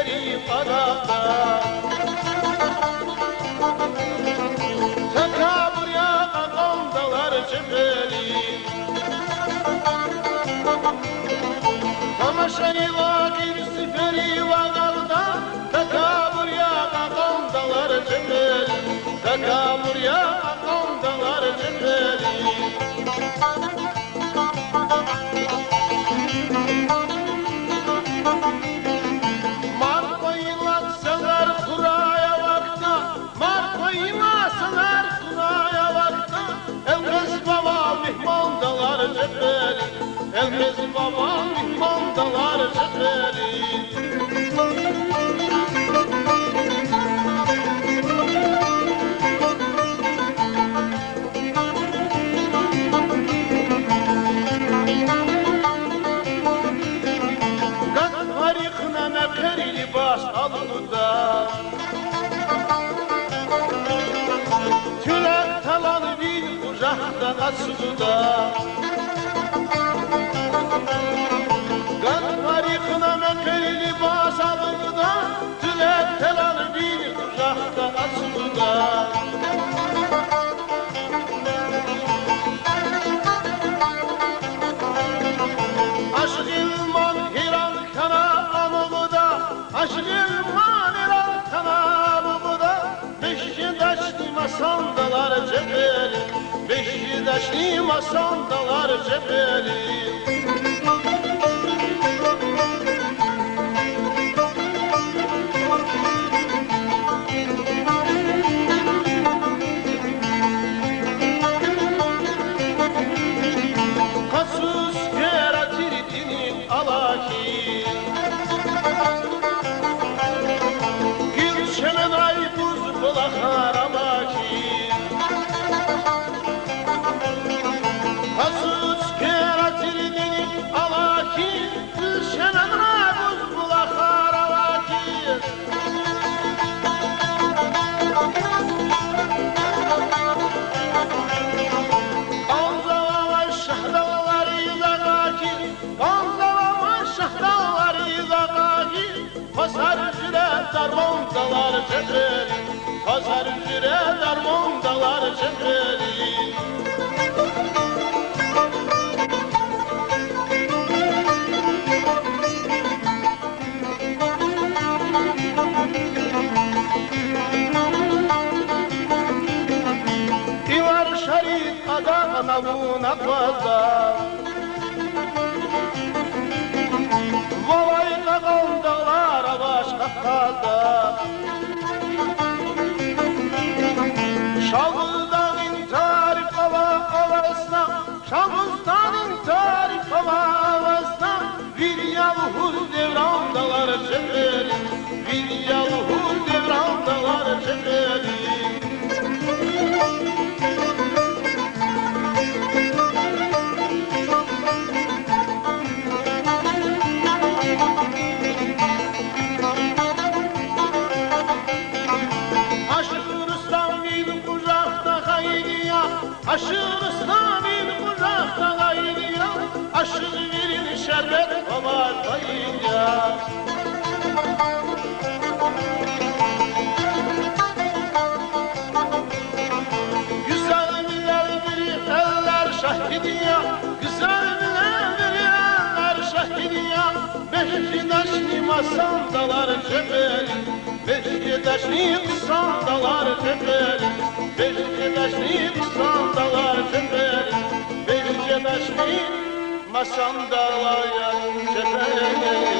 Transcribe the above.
siferi arada. Taka buraya akandalar cebeli. Tamaşayla bir siferi varada. Taka buraya akandalar cebeli. Taka buraya akandalar cebeli. Elmez babam mihmandalar cebeli. Gat harikna mekeri libas alında. Tülek talan bir kucakta asılda. Garikına mekeri libas alında, tülek telan bir kucakta asılda. Aşk ilman hiran kana anılıda, aşk ilman hiran kana anılıda. Beşiktaşlı masandalar cebeli, Beşiktaşlı masandalar cebeli. Pazar üzere darmondalar cebeli, pazar üzere darmondalar cebeli. İvar şarif ada navuna pazar. Vay kagondalar başka kaldı. Şavuzdanın tarif hava havasına, Şavuzdanın tarif hava havasına. Bir yalhuz devrandalar cebeli, bir yalhuz devrandalar cebeli. Aşır İslam'ın kucakta gayrıya, aşır verin şerbet baba gayrıya. Güzel bilir biri eller şahidiya, güzel bilir biri eller şahidiya. Beşiktaşlı masandalar cebeli, Beşiktaşlı sandalar cebeli, Beşiktaşlı sandalar cebeli, Beşiktaşlı masandalar cebeli.